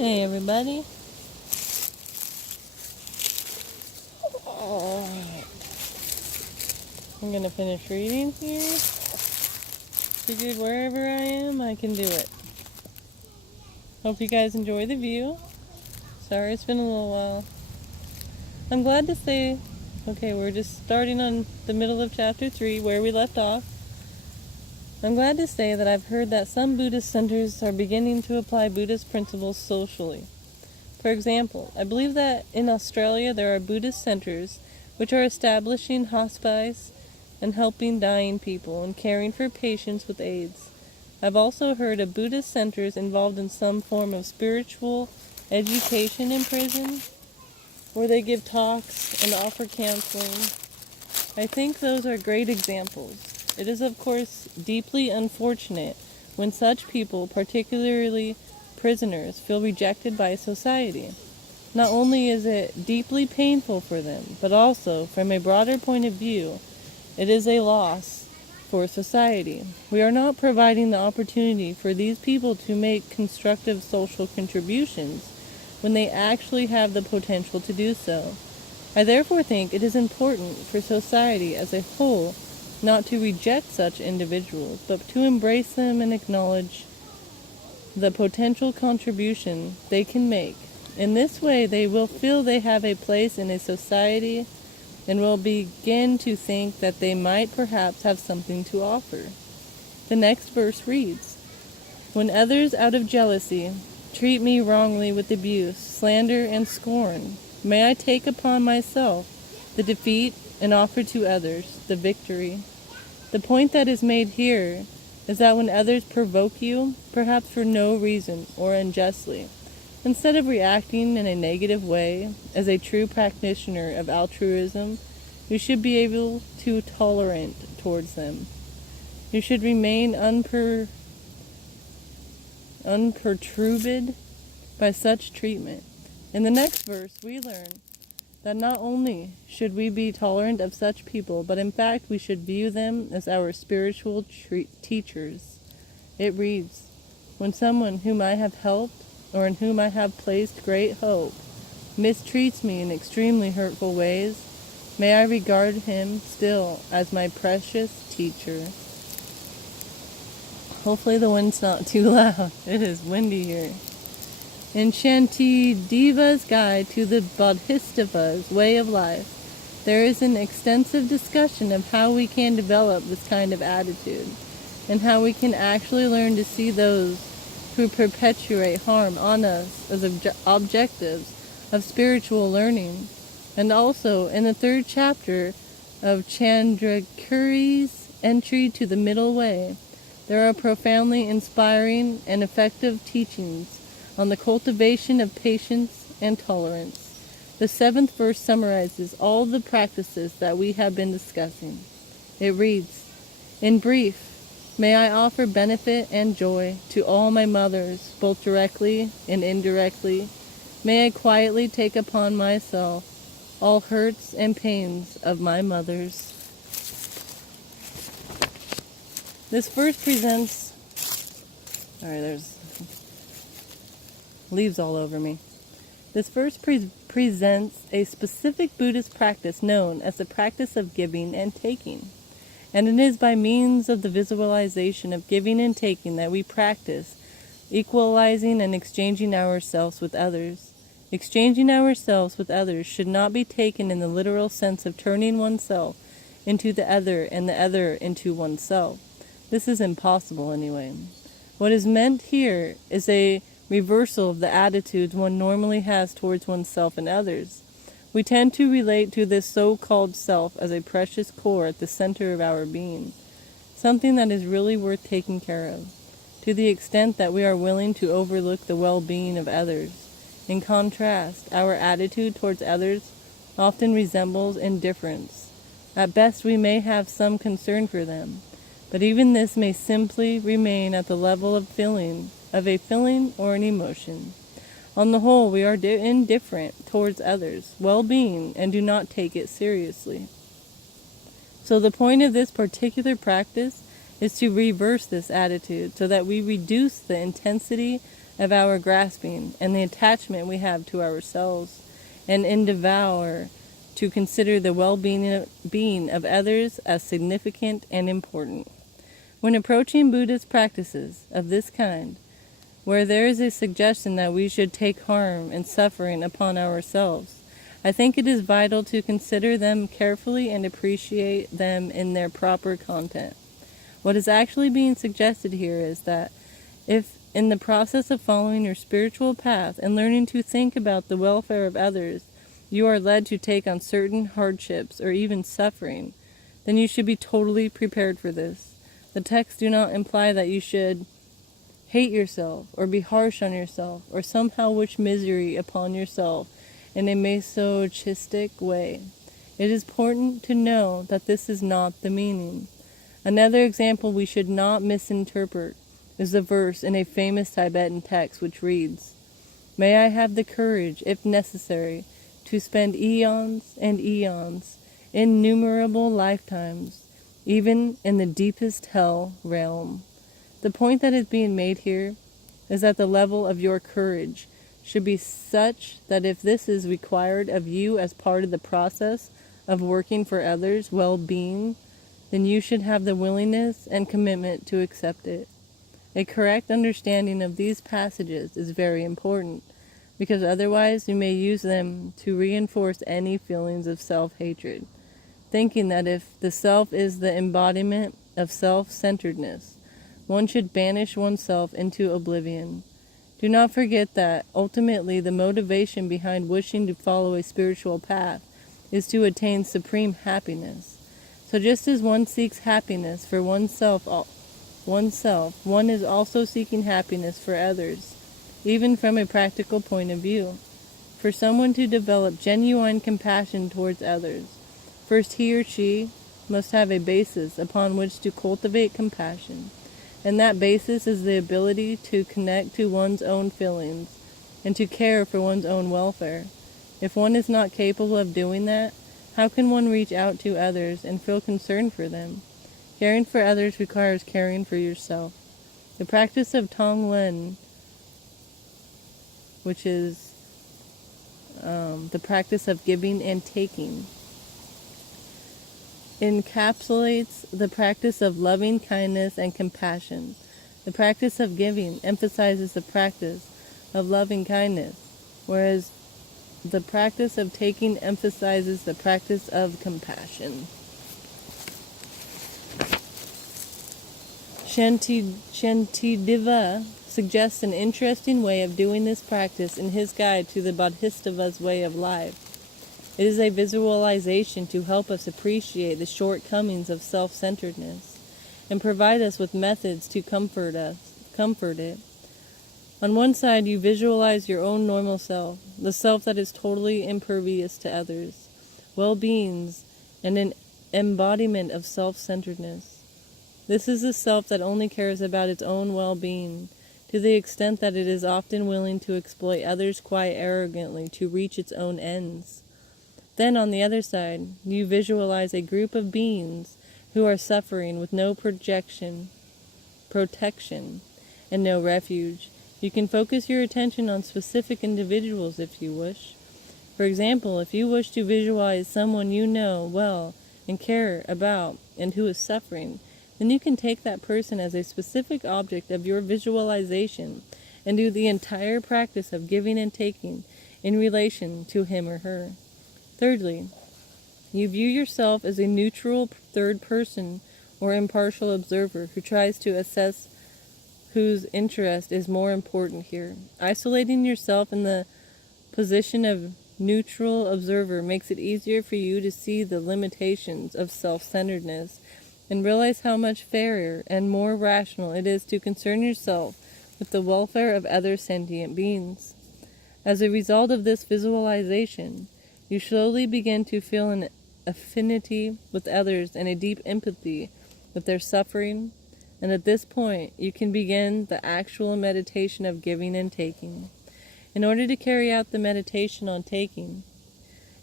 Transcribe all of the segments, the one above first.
Hey everybody. I'm gonna finish reading here. Figured wherever I am, I can do it. Hope you guys enjoy the view. Sorry it's been a little while. I'm glad to say, okay, we're just starting on the middle of chapter 3, where we left off. I'm glad to say that I've heard that some Buddhist centers are beginning to apply Buddhist principles socially. For example, I believe that in Australia there are Buddhist centers which are establishing hospice and helping dying people and caring for patients with AIDS. I've also heard of Buddhist centers involved in some form of spiritual education in prison, where they give talks and offer counseling. I think those are great examples. It is, of course, deeply unfortunate when such people, particularly prisoners, feel rejected by society. Not only is it deeply painful for them, but also, from a broader point of view, it is a loss for society. We are not providing the opportunity for these people to make constructive social contributions when they actually have the potential to do so. I therefore think it is important for society as a whole not to reject such individuals, but to embrace them and acknowledge the potential contribution they can make. In this way, they will feel they have a place in a society and will begin to think that they might perhaps have something to offer. The next verse reads, "When others out of jealousy treat me wrongly with abuse, slander, and scorn, may I take upon myself the defeat and offer to others the victory." The point that is made here is that when others provoke you, perhaps for no reason or unjustly, instead of reacting in a negative way, as a true practitioner of altruism, you should be able to tolerant towards them. You should remain unperturbed by such treatment. In the next verse, we learn that not only should we be tolerant of such people, but in fact we should view them as our spiritual teachers. It reads, "When someone whom I have helped, or in whom I have placed great hope, mistreats me in extremely hurtful ways, may I regard him still as my precious teacher." Hopefully the wind's not too loud. It is windy here. In Shantideva's Guide to the Bodhisattva's Way of Life, there is an extensive discussion of how we can develop this kind of attitude, and how we can actually learn to see those who perpetuate harm on us as objectives of spiritual learning. And also, in the 3rd chapter of Chandrakuri's Entry to the Middle Way, there are profoundly inspiring and effective teachings on the cultivation of patience and tolerance. The 7th verse summarizes all the practices that we have been discussing. It reads, "In brief, may I offer benefit and joy to all my mothers, both directly and indirectly. May I quietly take upon myself all hurts and pains of my mothers." This verse presents... Alright, there's leaves all over me. This verse presents a specific Buddhist practice known as the practice of giving and taking. And it is by means of the visualization of giving and taking that we practice equalizing and exchanging ourselves with others. Exchanging ourselves with others should not be taken in the literal sense of turning oneself into the other and the other into oneself. This is impossible anyway. What is meant here is a reversal of the attitudes one normally has towards oneself and others. We tend to relate to this so-called self as a precious core at the center of our being, something that is really worth taking care of, to the extent that we are willing to overlook the well-being of others. In contrast, our attitude towards others often resembles indifference. At best, we may have some concern for them, but even this may simply remain at the level of a feeling or an emotion. On the whole, we are indifferent towards others' well-being and do not take it seriously. So the point of this particular practice is to reverse this attitude so that we reduce the intensity of our grasping and the attachment we have to ourselves, and endeavor to consider the well-being of others as significant and important. When approaching Buddhist practices of this kind, where there is a suggestion that we should take harm and suffering upon ourselves, I think it is vital to consider them carefully and appreciate them in their proper content. What is actually being suggested here is that if in the process of following your spiritual path and learning to think about the welfare of others, you are led to take on certain hardships or even suffering, then you should be totally prepared for this. The texts do not imply that you should hate yourself or be harsh on yourself or somehow wish misery upon yourself in a masochistic way. It is important to know that this is not the meaning. Another example we should not misinterpret is the verse in a famous Tibetan text which reads, "May I have the courage, if necessary, to spend eons and eons, innumerable lifetimes, even in the deepest hell realm." The point that is being made here is that the level of your courage should be such that if this is required of you as part of the process of working for others' well-being, then you should have the willingness and commitment to accept it. A correct understanding of these passages is very important, because otherwise you may use them to reinforce any feelings of self-hatred, thinking that if the self is the embodiment of self-centeredness, one should banish oneself into oblivion. Do not forget that ultimately the motivation behind wishing to follow a spiritual path is to attain supreme happiness. So just as one seeks happiness for oneself, one is also seeking happiness for others, even from a practical point of view. For someone to develop genuine compassion towards others, first he or she must have a basis upon which to cultivate compassion, and that basis is the ability to connect to one's own feelings and to care for one's own welfare. If one is not capable of doing that, how can one reach out to others and feel concern for them? Caring for others requires caring for yourself. The practice of Tonglen, which is the practice of giving and taking, encapsulates the practice of loving kindness and compassion. The practice of giving emphasizes the practice of loving kindness, whereas the practice of taking emphasizes the practice of compassion. Shantideva suggests an interesting way of doing this practice in his guide to the Bodhisattva's way of life. It is a visualization to help us appreciate the shortcomings of self-centeredness and provide us with methods to comfort it. On one side, you visualize your own normal self, the self that is totally impervious to others, well-beings, and an embodiment of self-centeredness. This is the self that only cares about its own well-being, to the extent that it is often willing to exploit others quite arrogantly to reach its own ends. Then, on the other side, you visualize a group of beings who are suffering with no protection, and no refuge. You can focus your attention on specific individuals if you wish. For example, if you wish to visualize someone you know well and care about and who is suffering, then you can take that person as a specific object of your visualization and do the entire practice of giving and taking in relation to him or her. Thirdly, you view yourself as a neutral third person or impartial observer who tries to assess whose interest is more important here. Isolating yourself in the position of neutral observer makes it easier for you to see the limitations of self-centeredness and realize how much fairer and more rational it is to concern yourself with the welfare of other sentient beings. As a result of this visualization, you slowly begin to feel an affinity with others and a deep empathy with their suffering, and at this point you can begin the actual meditation of giving and taking. In order to carry out the meditation on taking,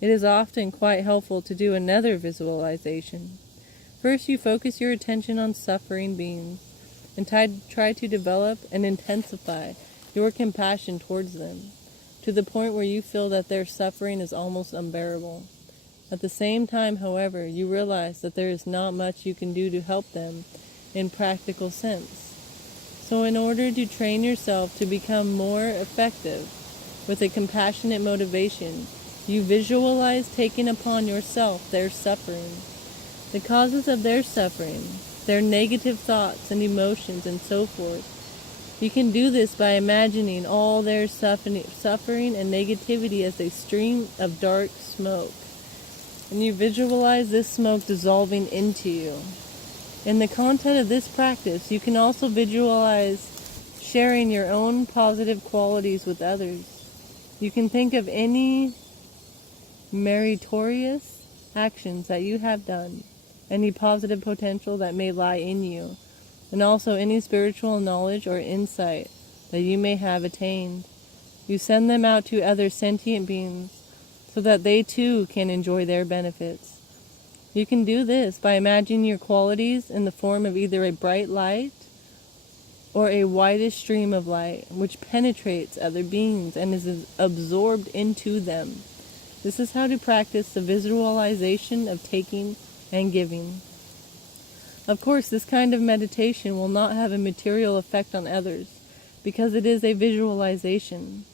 it is often quite helpful to do another visualization. First, you focus your attention on suffering beings and try to develop and intensify your compassion towards them, to the point where you feel that their suffering is almost unbearable. At the same time, however, you realize that there is not much you can do to help them in practical sense. So in order to train yourself to become more effective with a compassionate motivation, you visualize taking upon yourself their suffering, the causes of their suffering, their negative thoughts and emotions, and so forth. You can do this by imagining all their suffering and negativity as a stream of dark smoke, and you visualize this smoke dissolving into you. In the content of this practice, you can also visualize sharing your own positive qualities with others. You can think of any meritorious actions that you have done, any positive potential that may lie in you, and also any spiritual knowledge or insight that you may have attained. You send them out to other sentient beings so that they too can enjoy their benefits. You can do this by imagining your qualities in the form of either a bright light or a whitish stream of light which penetrates other beings and is absorbed into them. This is how to practice the visualization of taking and giving. Of course, this kind of meditation will not have a material effect on others because it is a visualization.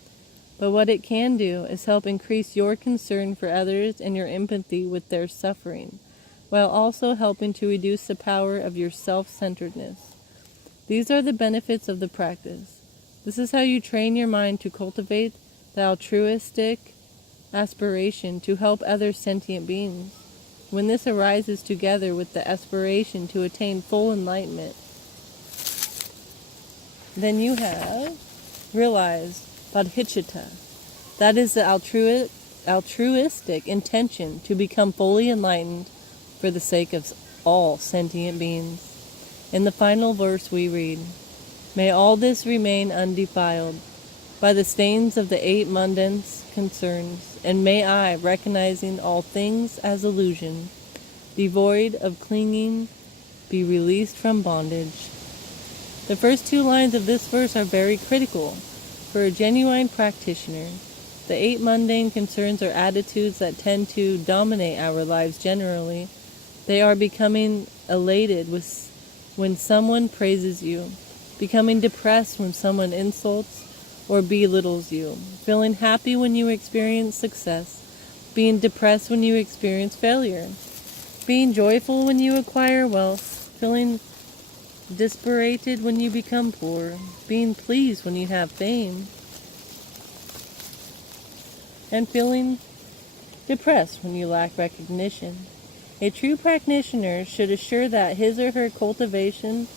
But what it can do is help increase your concern for others and your empathy with their suffering, while also helping to reduce the power of your self-centeredness. These are the benefits of the practice. This is how you train your mind to cultivate the altruistic aspiration to help other sentient beings. When this arises together with the aspiration to attain full enlightenment, then you have realized bodhicitta. That is the altruistic intention to become fully enlightened for the sake of all sentient beings. In the final verse we read, "May all this remain undefiled by the stains of the 8 mundane concerns, and may I, recognizing all things as illusion, devoid of clinging, be released from bondage." The first 2 lines of this verse are very critical for a genuine practitioner. The 8 mundane concerns are attitudes that tend to dominate our lives generally. They are becoming elated when someone praises you, becoming depressed when someone insults or belittles you, feeling happy when you experience success, being depressed when you experience failure, being joyful when you acquire wealth, feeling dispirited when you become poor, being pleased when you have fame, and feeling depressed when you lack recognition. A true practitioner should assure that his or her cultivation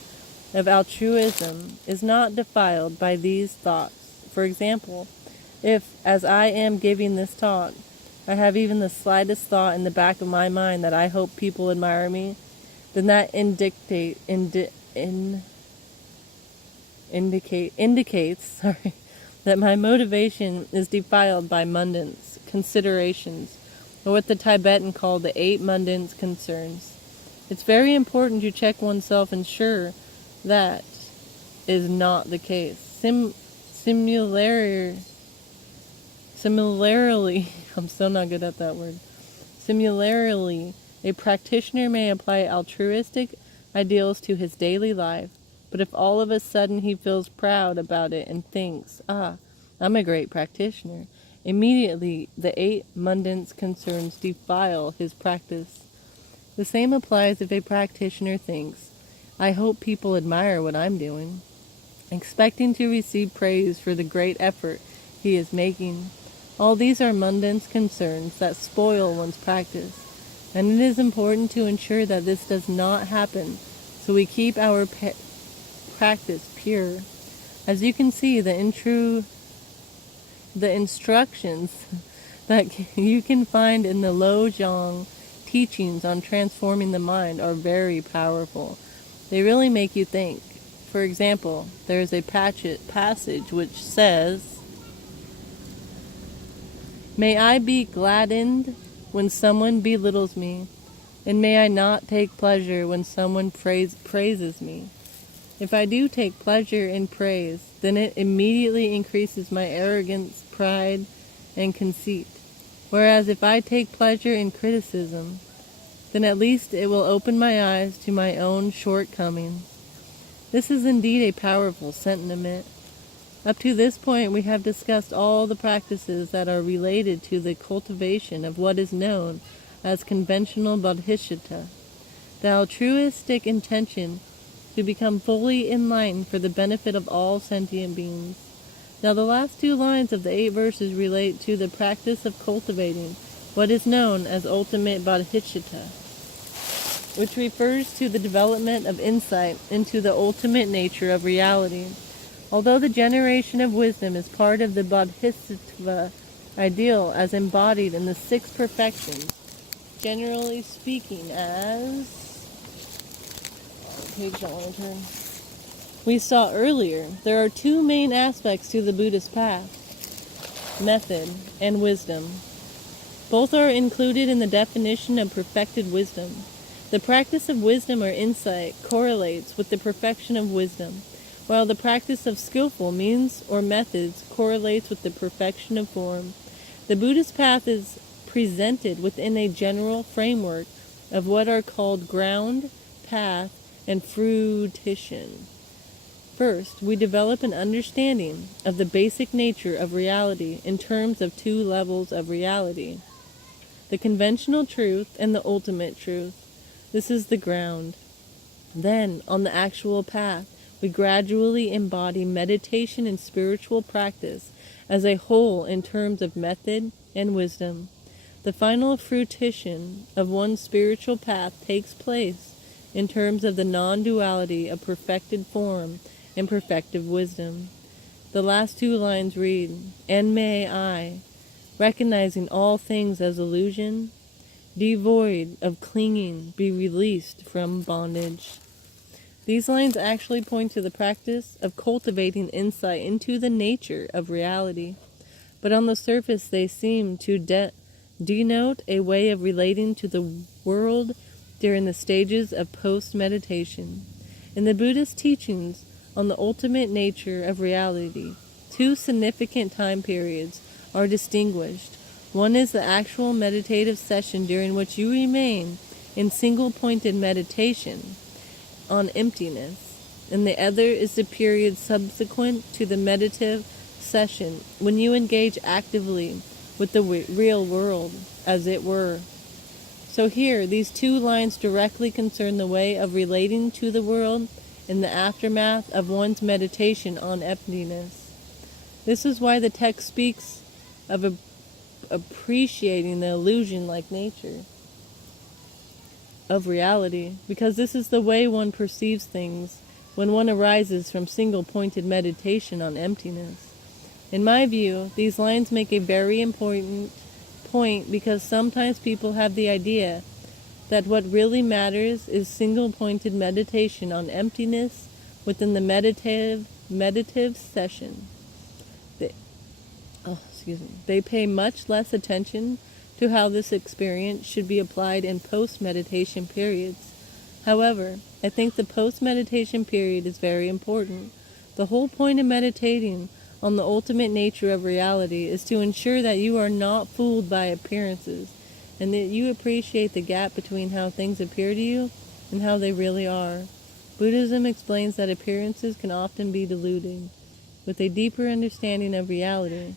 of altruism is not defiled by these thoughts. For example, if, as I am giving this talk, I have even the slightest thought in the back of my mind that I hope people admire me, then that indicates that my motivation is defiled by mundane considerations, or what the Tibetan call the 8 mundane concerns. It's very important to check oneself and ensure that is not the case. Similarly, I'm still not good at that word. Similarly, a practitioner may apply altruistic ideals to his daily life, but if all of a sudden he feels proud about it and thinks, I'm a great practitioner, immediately the 8 mundane concerns defile his practice. The same applies if a practitioner thinks, I hope people admire what I'm doing, expecting to receive praise for the great effort he is making. All these are mundane concerns that spoil one's practice, and it is important to ensure that this does not happen, so we keep our practice pure. As you can see, the instructions that you can find in the Lojong teachings on transforming the mind are very powerful. They really make you think. For example, there is a passage which says, "May I be gladdened when someone belittles me, and may I not take pleasure when someone praises me." If I do take pleasure in praise, then it immediately increases my arrogance, pride, and conceit. Whereas if I take pleasure in criticism, then at least it will open my eyes to my own shortcomings. This is indeed a powerful sentiment. Up to this point, we have discussed all the practices that are related to the cultivation of what is known as conventional bodhisattva, the altruistic intention to become fully enlightened for the benefit of all sentient beings. Now, the last 2 lines of the 8 verses relate to the practice of cultivating what is known as ultimate bodhisattva, which refers to the development of insight into the ultimate nature of reality. Although the generation of wisdom is part of the bodhisattva ideal as embodied in the 6 perfections, generally speaking as... page don't want to turn. We saw earlier, there are 2 main aspects to the Buddhist path, method and wisdom. Both are included in the definition of perfected wisdom. The practice of wisdom or insight correlates with the perfection of wisdom, while the practice of skillful means or methods correlates with the perfection of form. The Buddhist path is presented within a general framework of what are called ground, path, and fruition. First, we develop an understanding of the basic nature of reality in terms of 2 levels of reality: the conventional truth and the ultimate truth. This is the ground. Then, on the actual path, we gradually embody meditation and spiritual practice as a whole in terms of method and wisdom. The final fruition of one's spiritual path takes place in terms of the non-duality of perfected form and perfected wisdom. The last 2 lines read, "And may I, recognizing all things as illusion, devoid of clinging, be released from bondage." These lines actually point to the practice of cultivating insight into the nature of reality, but on the surface they seem to denote a way of relating to the world during the stages of post-meditation. In the Buddhist teachings on the ultimate nature of reality, 2 significant time periods are distinguished. One is the actual meditative session during which you remain in single-pointed meditation on emptiness, and the other is the period subsequent to the meditative session when you engage actively with the real world, as it were. So here, these 2 lines directly concern the way of relating to the world in the aftermath of one's meditation on emptiness. This is why the text speaks of appreciating the illusion-like nature of reality, because this is the way one perceives things when one arises from single-pointed meditation on emptiness. In my view, these lines make a very important point, because sometimes people have the idea that what really matters is single-pointed meditation on emptiness within the meditative session. They pay much less attention to how this experience should be applied in post-meditation periods. However, I think the post-meditation period is very important. The whole point of meditating on the ultimate nature of reality is to ensure that you are not fooled by appearances, and that you appreciate the gap between how things appear to you and how they really are. Buddhism explains that appearances can often be deluding. With a deeper understanding of reality,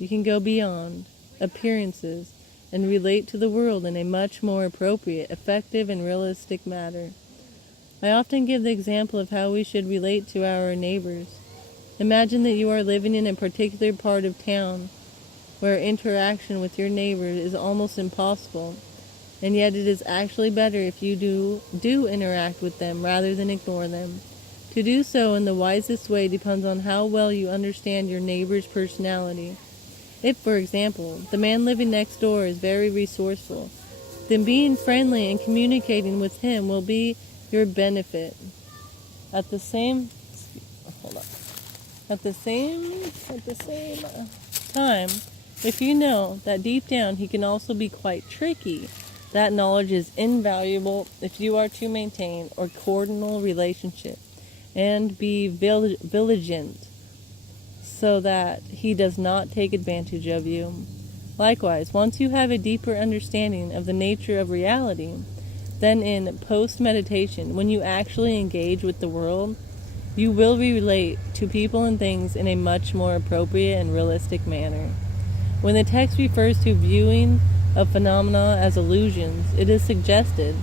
you can go beyond appearances and relate to the world in a much more appropriate, effective, and realistic manner. I often give the example of how we should relate to our neighbors. Imagine that you are living in a particular part of town where interaction with your neighbors is almost impossible, and yet it is actually better if you do interact with them rather than ignore them. To do so in the wisest way depends on how well you understand your neighbor's personality. If, for example, the man living next door is very resourceful, then being friendly and communicating with him will be your benefit. At the same time, if you know that deep down he can also be quite tricky, that knowledge is invaluable if you are to maintain a cordial relationship and be vigilant so that he does not take advantage of you. Likewise, once you have a deeper understanding of the nature of reality, then in post-meditation, when you actually engage with the world, you will relate to people and things in a much more appropriate and realistic manner. When the text refers to viewing of phenomena as illusions, it is suggested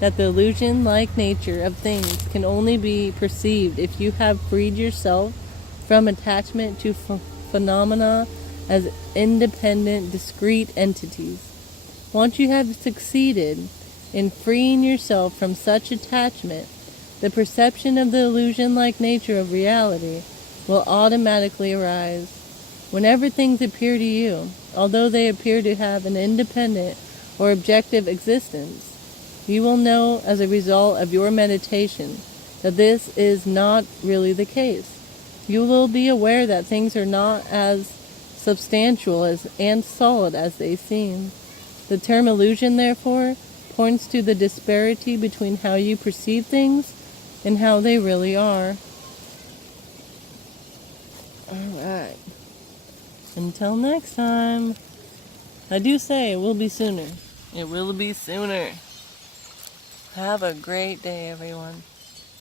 that the illusion-like nature of things can only be perceived if you have freed yourself from attachment to phenomena as independent, discrete entities. Once you have succeeded in freeing yourself from such attachment, the perception of the illusion-like nature of reality will automatically arise. Whenever things appear to you, although they appear to have an independent or objective existence, you will know as a result of your meditation that this is not really the case. You will be aware that things are not as substantial and solid as they seem. The term illusion, therefore, points to the disparity between how you perceive things and how they really are. Alright. Until next time. I do say it will be sooner. It will be sooner. Have a great day, everyone.